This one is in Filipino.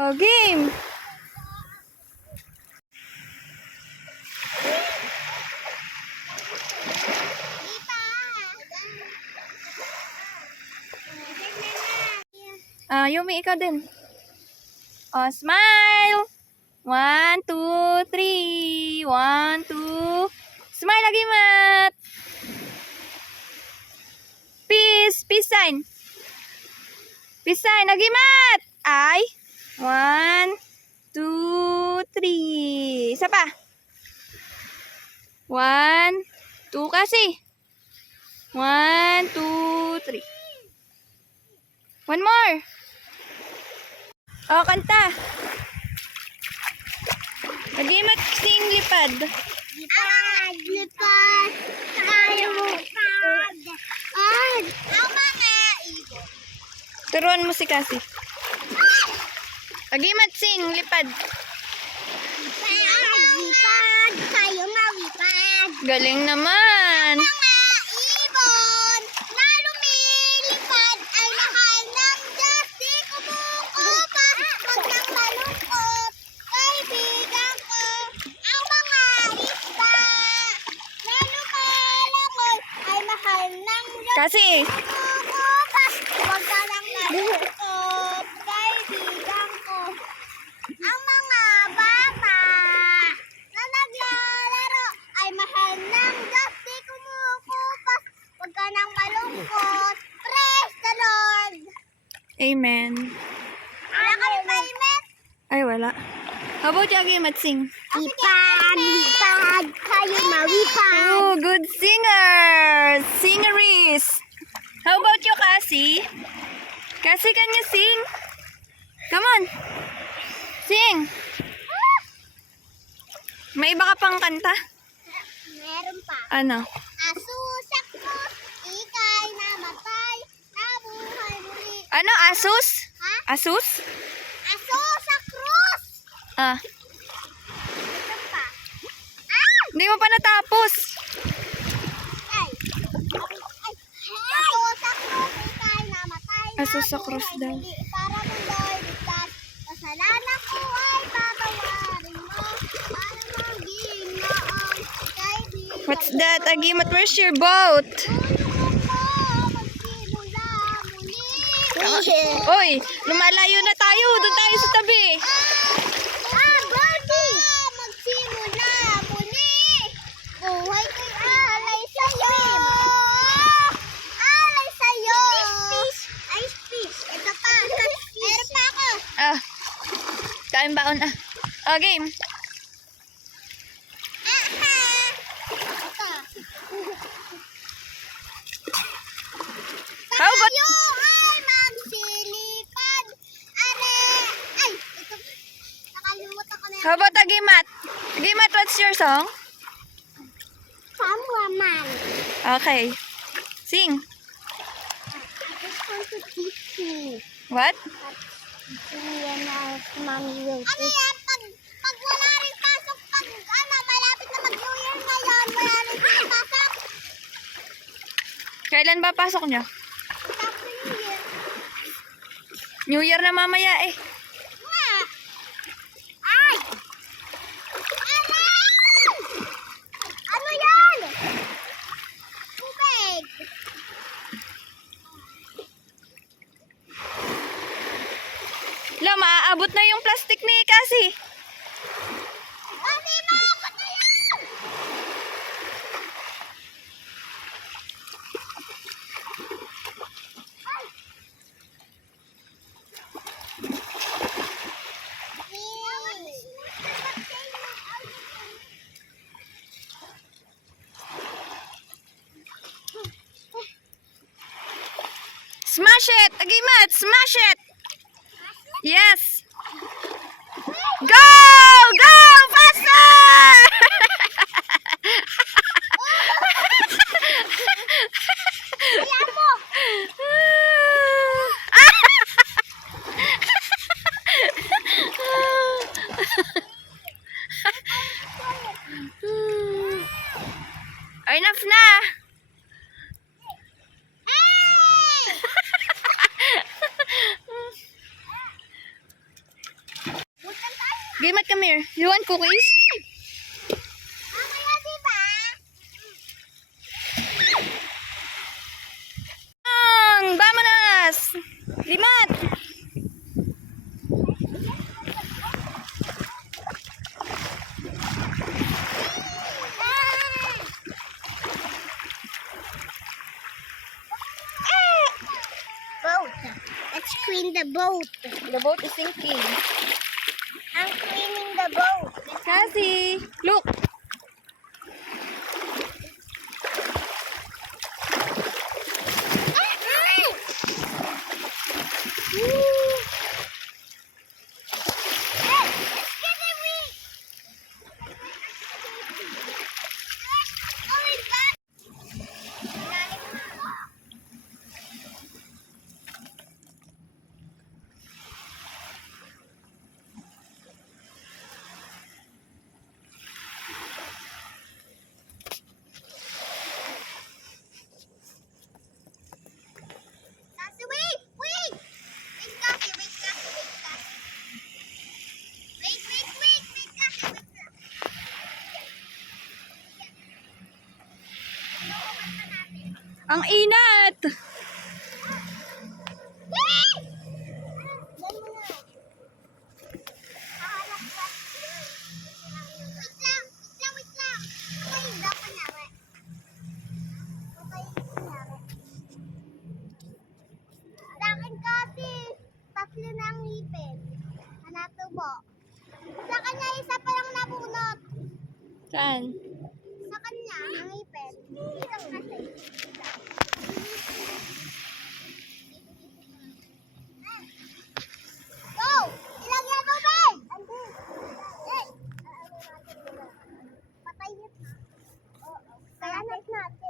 Oh, game! Yumi, ikaw din. Oh, smile! 1, 2, 3. 1, 2. Smile lagi, Mat! Peace! Peace sign! Peace sign! Lagi, Mat! Ay! 1, 2, 3. Isa pa. 1, 2 kasi. 1, 2, 3. One more. Oh, kanta. Lagi, Mat, sing lipad. Lipad, lipad, tayo lipad. Ang mga ibon. Turuan mo si Cassie. Lagi, Mat, sing lipad. Lipad, lipad, tayo mawipad. Galing naman. Mga ibon na lumilipad ay mahal ng Diyos. Di kumukupas pag nang malungkot. Kaibigan ko ang mga isda na lumalakot ay mahal ng Diyos. Cassie. Kumukupas pag nang malungkot. Kaibigan ko ang mga bata na naglalaro ay mahal ng Diyos. Di kumukupas pag nang malungkot. Praise the Lord. Amen. Wala kami payment. Ay, wala. How about you, Mat, sing? Lipad, lipad, kayo mawipad. Oh, good singer! Singeries! How about you, Cassie? Cassie, can you sing? Come on! Sing! May iba ka pang kanta? Meron pa. Ano? Asusak mo, ikay namatay, nabuhay muli. Ano? Asus? Ha? Asus? Asusak cross. Ah, Ito pa. Ah! hindi mo pa natapos. Ay! Ay! Asusak cross, ikay namatay, Asus sa cross nabuhay daw. muli. Para mundo'y ligtas, kasalanan ko ay patawarin mo. Para maging noong kaibigan. What's that? Agimat, where's your boat? Tulungan mo, magsimula muli. Oy, lumalayo na tayo. Doon tayo sa tabi. Birdie! Magsimula muli! Buhay ko'y alay sa'yo! Alay sa'yo! Ice fish! Ito pa! Meron pa ako! Ah, kain baon ah. Oh, game. Aha! Ito. How about... Tayo ay magsilipad! Are! Ay! Ito. Nakalimutan ko na yan. How about Agimat? Agimat, what's your song? Someone. Okay. Sing. I just want to teach you. What? Yan na, Mommy will ano yan? Pag wala rin pasok, pag malapit na mag-New Year ngayon, wala rin pasok. Kailan ba pasok nyo? After New Year. New Year na mamaya eh. Nga. Ay! Aray! Ano yan? Tubig. La, maaabot na yung plastic ni Cassie. Kasi maabot na yan! Ay! Smash it! Agimat, smash it! Yes! Go! Go! Faster! Kaya mo! Enough na! Hey! Gimat, come here. You want cookies? Mamaya, diba? Vamonos! Limat! Boat. Let's clean the boat. The boat is sinking. I'm cleaning the boat. Cassie, look. Ang inat! Sa akin kasi, tatlo na ang ngipin. Hanatubo. Sa kanya, isa pa lang nabunot. Saan? Sa kanya, ang ngipin. Dito kasi. Go! Ilang yan, tubig! Andi. Patay yun. Oo. Kaya natin.